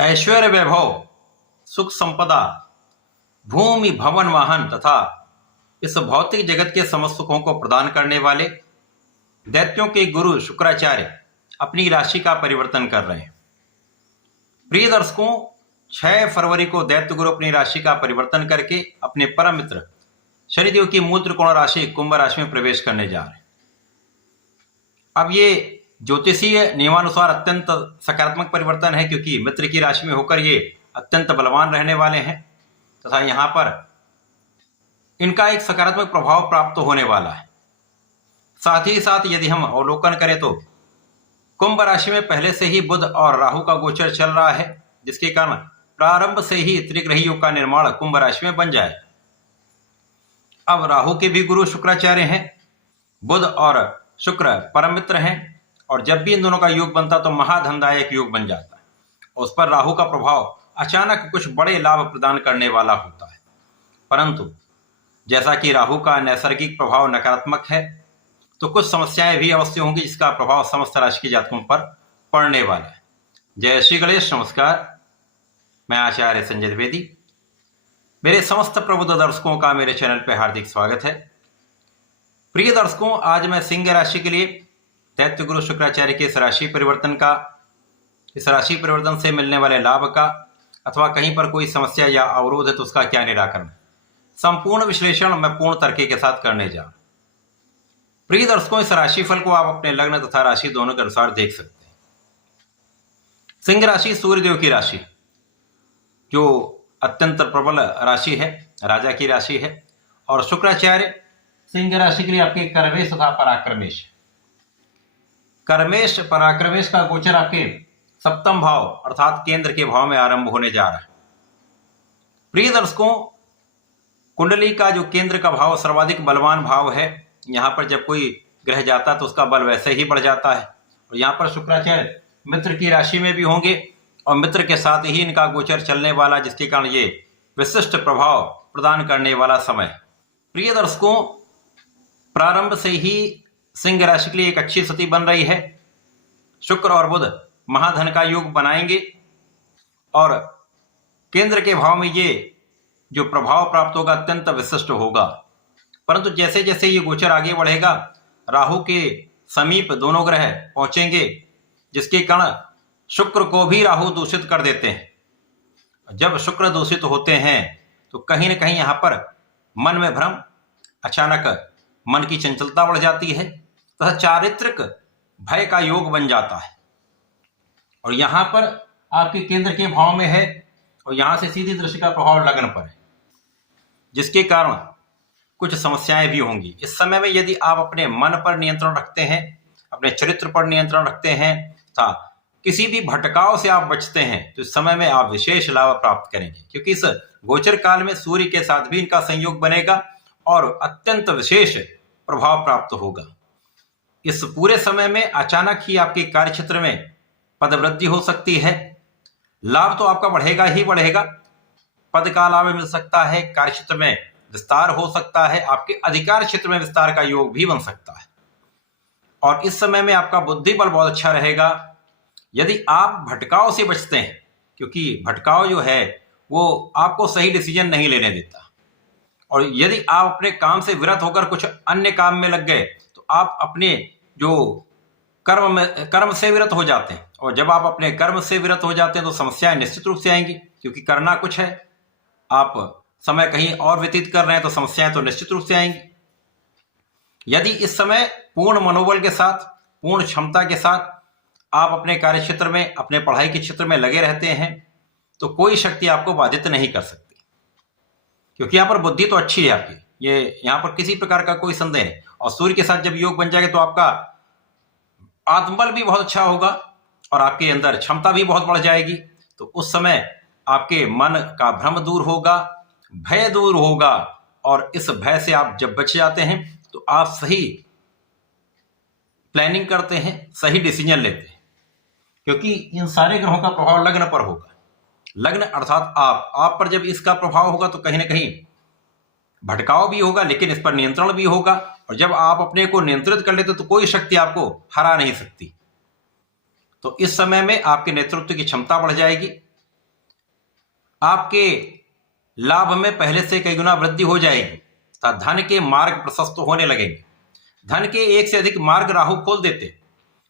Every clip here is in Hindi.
ऐश्वर्य वैभव, सुख संपदा, भूमि भवन वाहन तथा इस भौतिक जगत के समस्त सुखों को प्रदान करने वाले दैत्यों के गुरु शुक्राचार्य अपनी राशि का परिवर्तन कर रहे हैं। प्रिय दर्शकों, 6 फरवरी को दैत्य गुरु अपनी राशि का परिवर्तन करके अपने परम मित्र शनिदेव की मूल त्रिकोण राशि कुंभ राशि में प्रवेश करने जा रहे हैं। अब ये ज्योतिषीय नियमानुसार अत्यंत सकारात्मक परिवर्तन है, क्योंकि मित्र की राशि में होकर ये अत्यंत बलवान रहने वाले हैं तथा यहाँ पर इनका एक सकारात्मक प्रभाव प्राप्त होने वाला है। साथ ही साथ यदि हम अवलोकन करें तो कुंभ राशि में पहले से ही बुध और राहु का गोचर चल रहा है, जिसके कारण प्रारंभ से ही त्रिग्रही योग का निर्माण कुंभ राशि में बन जाए। अब राहु के भी गुरु शुक्राचार्य हैं, बुध और शुक्र परम मित्र हैं, और जब भी इन दोनों का योग बनता तो महाधनदायक योग बन जाता है। उस पर राहु का प्रभाव अचानक कुछ बड़े लाभ प्रदान करने वाला होता है। परंतु जैसा कि राहु का नैसर्गिक प्रभाव नकारात्मक है, तो कुछ समस्याएं भी अवश्य होंगी जिसका प्रभाव समस्त राशि के जातकों पर पड़ने वाला है। जय श्री गणेश। नमस्कार, मैं आचार्य संजय द्विवेदी। मेरे समस्त प्रबुद्ध दर्शकों का मेरे चैनल पर हार्दिक स्वागत है। प्रिय दर्शकों, आज मैं सिंह राशि के लिए दैत्य गुरु शुक्राचार्य के इस राशि परिवर्तन से मिलने वाले लाभ का अथवा कहीं पर कोई समस्या या अवरोध है तो उसका क्या निराकरण, संपूर्ण विश्लेषण मैं पूर्ण तर्क के साथ करने जा रहा हूं। प्रिय दर्शकों, इस राशिफल को आप अपने लग्न तथा राशि दोनों के अनुसार देख सकते हैं। सिंह राशि सूर्यदेव की राशि, जो अत्यंत प्रबल राशि है, राजा की राशि है, और शुक्राचार्य सिंह राशि के लिए आपके कर्मेश तथा पराक्रमेश, कर्मेश पराक्रमेश का गोचर आपके सप्तम भाव अर्थात केंद्र के भाव में आरंभ होने जा रहा है। प्रिय दर्शकों, कुंडली का जो केंद्र का भाव सर्वाधिक बलवान भाव है, यहाँ पर जब कोई ग्रह जाता है तो उसका बल वैसे ही बढ़ जाता है। और यहाँ पर शुक्राचार्य मित्र की राशि में भी होंगे और मित्र के साथ ही इनका गोचर चलने वाला, जिसके कारण ये विशिष्ट प्रभाव प्रदान करने वाला समय। प्रिय दर्शकों, प्रारंभ से ही सिंह राशि के लिए एक अच्छी स्थिति बन रही है। शुक्र और बुध महाधन का योग बनाएंगे और केंद्र के भाव में ये जो प्रभाव प्राप्त होगा अत्यंत विशिष्ट होगा। परंतु जैसे जैसे ये गोचर आगे बढ़ेगा, राहु के समीप दोनों ग्रह पहुंचेंगे, जिसके कारण शुक्र को भी राहु दूषित कर देते हैं। जब शुक्र दूषित होते हैं तो कहीं ना कहीं यहाँ पर मन में भ्रम, अचानक मन की चंचलता बढ़ जाती है तथा चारित्रिक भय का योग बन जाता है। और यहाँ पर आपके केंद्र के भाव में है और यहाँ से सीधी दृष्टि का प्रभाव लग्न पर है, जिसके कारण कुछ समस्याएं भी होंगी। इस समय में यदि आप अपने मन पर नियंत्रण रखते हैं, अपने चरित्र पर नियंत्रण रखते हैं तथा किसी भी भटकाव से आप बचते हैं, तो इस समय में आप विशेष लाभ प्राप्त करेंगे, क्योंकि इस गोचर काल में सूर्य के साथ भी इनका संयोग बनेगा और अत्यंत विशेष प्रभाव प्राप्त होगा। इस पूरे समय में अचानक ही आपके कार्य क्षेत्र में पदवृद्धि हो सकती है। लाभ तो आपका बढ़ेगा ही बढ़ेगा, पद का लाभ मिल सकता है, कार्य क्षेत्र में विस्तार हो सकता है, आपके अधिकार क्षेत्र में विस्तार का योग भी बन सकता है। और इस समय में आपका बुद्धि बल बहुत अच्छा रहेगा यदि आप भटकाव से बचते हैं, क्योंकि भटकाव जो है वो आपको सही डिसीजन नहीं लेने देता। और यदि आप अपने काम से विरत होकर कुछ अन्य काम में लग गए तो आप अपने जो कर्म से विरत हो जाते हैं, और जब आप अपने कर्म से विरत हो जाते हैं तो समस्याएं निश्चित रूप से आएंगी, क्योंकि करना कुछ है, आप समय कहीं और व्यतीत कर रहे हैं तो समस्याएं तो निश्चित रूप से आएंगी। यदि इस समय पूर्ण मनोबल के साथ, पूर्ण क्षमता के साथ आप अपने कार्य क्षेत्र में, अपने पढ़ाई के क्षेत्र में लगे रहते हैं तो कोई शक्ति आपको बाधित नहीं कर सकती, क्योंकि यहाँ पर बुद्धि तो अच्छी है आपकी, ये यहाँ पर किसी प्रकार का कोई संदेह नहीं। और सूर्य के साथ जब योग बन जाएगा तो आपका आत्मबल भी बहुत अच्छा होगा और आपके अंदर क्षमता भी बहुत बढ़ जाएगी। तो उस समय आपके मन का भ्रम दूर होगा, भय दूर होगा, और इस भय से आप जब बच जाते हैं तो आप सही प्लानिंग करते हैं, सही डिसीजन लेते हैं, क्योंकि इन सारे ग्रहों का प्रभाव लग्न पर होगा। लग्न अर्थात आप पर जब इसका प्रभाव होगा तो कहीं ना कहीं भटकाव भी होगा, लेकिन इस पर नियंत्रण भी होगा। और जब आप अपने को नियंत्रित कर लेते तो कोई शक्ति आपको हरा नहीं सकती। तो इस समय में आपके नेतृत्व की क्षमता बढ़ जाएगी, आपके लाभ में पहले से कई गुना वृद्धि हो जाएगी तथा धन के मार्ग प्रशस्त होने लगेंगे। धन के एक से अधिक मार्ग राहु खोल देते।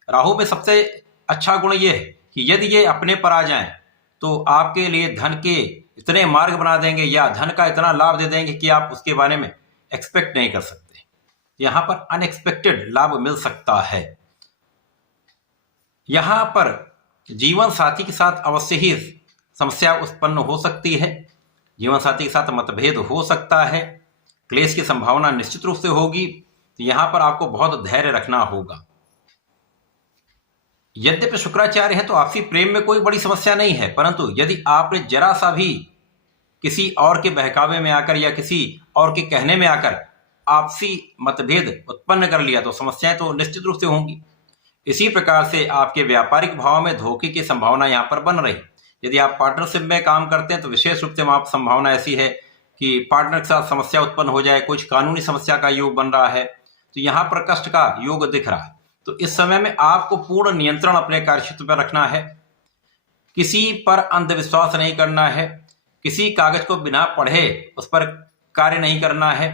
राहु में सबसे अच्छा गुण यह है कि यदि ये अपने पर आ जाएं तो आपके लिए धन के इतने मार्ग बना देंगे या धन का इतना लाभ दे देंगे कि आप उसके बारे में एक्सपेक्ट नहीं कर सकते। यहां पर अनएक्सपेक्टेड लाभ मिल सकता है। यहां पर जीवन साथी के साथ अवश्य ही समस्या उत्पन्न हो सकती है। जीवन साथी के साथ मतभेद हो सकता है। क्लेश की संभावना निश्चित रूप से होगी। तो यहां पर आपको बहुत धैर्य रखना होगा। यद्यपि शुक्राचार्य है तो आपसी प्रेम में कोई बड़ी समस्या नहीं है, परंतु यदि आपने जरा सा भी किसी और के बहकावे में आकर या किसी और के कहने में आकर आपसी मतभेद उत्पन्न कर लिया तो समस्याएं तो निश्चित रूप से होंगी। इसी प्रकार से आपके व्यापारिक भाव में धोखे की संभावना यहां पर बन रही। यदि आप पार्टनरशिप में काम करते हैं तो विशेष रूप से वहां संभावना ऐसी है कि पार्टनर के साथ समस्या उत्पन्न हो जाए। कुछ कानूनी समस्या का योग बन रहा है तो यहां पर कष्ट का योग दिख रहा है। तो इस समय में आपको पूर्ण नियंत्रण अपने कार्यक्षेत्र पर रखना है। किसी पर अंधविश्वास नहीं करना है। किसी कागज को बिना पढ़े उस पर कार्य नहीं करना है।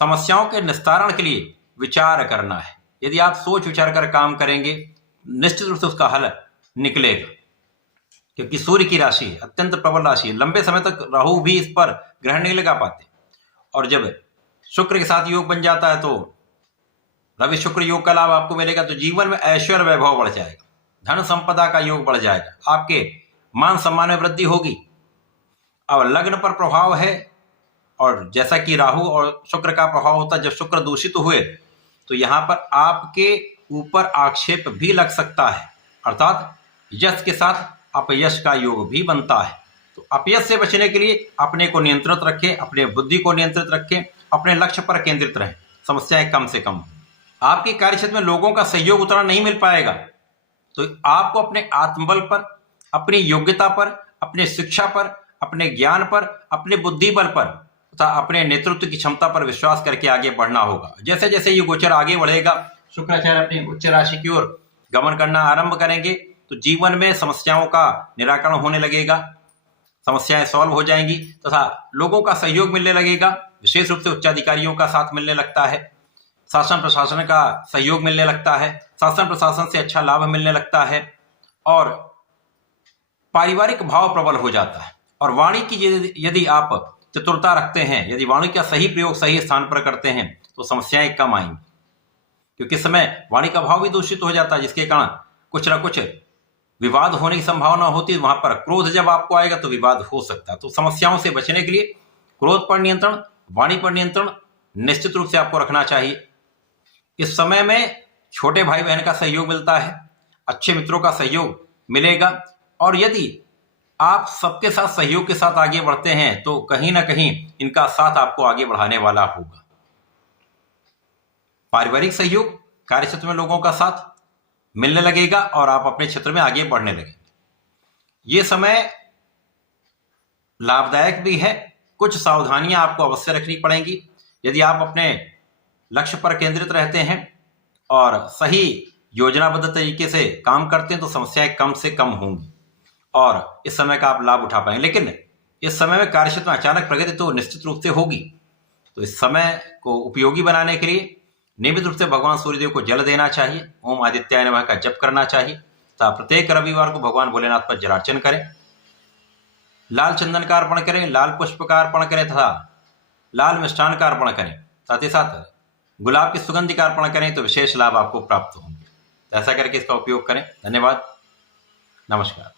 समस्याओं के निस्तारण के लिए विचार करना है। यदि आप सोच विचार कर काम करेंगे निश्चित रूप से उसका हल निकलेगा, क्योंकि सूर्य की राशि है, अत्यंत प्रबल राशि है। लंबे समय तक राहु भी इस पर ग्रहण नहीं लगा पाते। और जब शुक्र के साथ योग बन जाता है तो रवि शुक्र योग का लाभ आपको मिलेगा। तो जीवन में ऐश्वर्य वैभव बढ़ जाएगा, धन संपदा का योग बढ़ जाएगा, आपके मान सम्मान में वृद्धि होगी। अब लग्न पर प्रभाव है और जैसा कि राहु और शुक्र का प्रभाव होता है, जब शुक्र दूषित हुए तो यहां पर आपके ऊपर आक्षेप भी लग सकता है, अर्थात यश के साथ अपयश का योग भी बनता है। तो अपयश से बचने के लिए अपने को नियंत्रित रखें, अपने बुद्धि को नियंत्रित रखें, अपने लक्ष्य पर केंद्रित रहें, समस्याएं कम से कम। आपके कार्यक्षेत्र में लोगों का सहयोग उतना नहीं मिल पाएगा, तो आपको अपने आत्मबल पर, अपनी योग्यता पर, अपने शिक्षा पर, अपने ज्ञान पर, अपने बुद्धि बल पर तथा अपने नेतृत्व की क्षमता पर विश्वास करके आगे बढ़ना होगा। जैसे जैसे ये गोचर आगे बढ़ेगा, शुक्राचार्य अपनी उच्च राशि की ओर गमन करना आरंभ करेंगे तो जीवन में समस्याओं का निराकरण होने लगेगा, समस्याएं सॉल्व हो जाएंगी तथा लोगों का सहयोग मिलने लगेगा। विशेष रूप से उच्चाधिकारियों का साथ मिलने लगता है, शासन प्रशासन का सहयोग मिलने लगता है, शासन प्रशासन से अच्छा लाभ मिलने लगता है और पारिवारिक भाव प्रबल हो जाता है। और वाणी की यदि आप चतुरता रखते हैं, यदि वाणी का सही प्रयोग सही स्थान पर करते हैं तो समस्याएं कम आएंगी, क्योंकि इस समय वाणी का भाव भी दूषित हो जाता है, जिसके कारण कुछ ना कुछ विवाद होने की संभावना होती है। वहां पर क्रोध जब आपको आएगा तो विवाद हो सकता है। तो समस्याओं से बचने के लिए क्रोध पर नियंत्रण, वाणी पर नियंत्रण निश्चित रूप से आपको रखना चाहिए। इस समय में छोटे भाई बहन का सहयोग मिलता है, अच्छे मित्रों का सहयोग मिलेगा और यदि आप सबके साथ सहयोग के साथ आगे बढ़ते हैं तो कहीं ना कहीं इनका साथ आपको आगे बढ़ाने वाला होगा। पारिवारिक सहयोग, कार्यक्षेत्र में लोगों का साथ मिलने लगेगा और आप अपने क्षेत्र में आगे बढ़ने लगेंगे। ये समय लाभदायक भी है। कुछ सावधानियां आपको अवश्य रखनी पड़ेंगी। यदि आप अपने लक्ष्य पर केंद्रित रहते हैं और सही योजनाबद्ध तरीके से काम करते हैं तो समस्याएं कम से कम होंगी और इस समय का आप लाभ उठा पाएंगे। लेकिन इस समय में कार्यक्षेत्र में अचानक प्रगति तो निश्चित रूप से होगी। तो इस समय को उपयोगी बनाने के लिए नियमित रूप से भगवान सूर्यदेव को जल देना चाहिए, ओम आदित्याय नमः का जप करना चाहिए तथा प्रत्येक रविवार को भगवान भोलेनाथ पर जलार्चन करें, लाल चंदन का अर्पण करें, लाल पुष्प का अर्पण करें तथा लाल मिष्ठान का अर्पण करें, साथ ही साथ गुलाब की सुगंधि का अर्पण करें तो विशेष लाभ आपको प्राप्त होंगे। ऐसा करके इसका उपयोग करें। धन्यवाद, नमस्कार।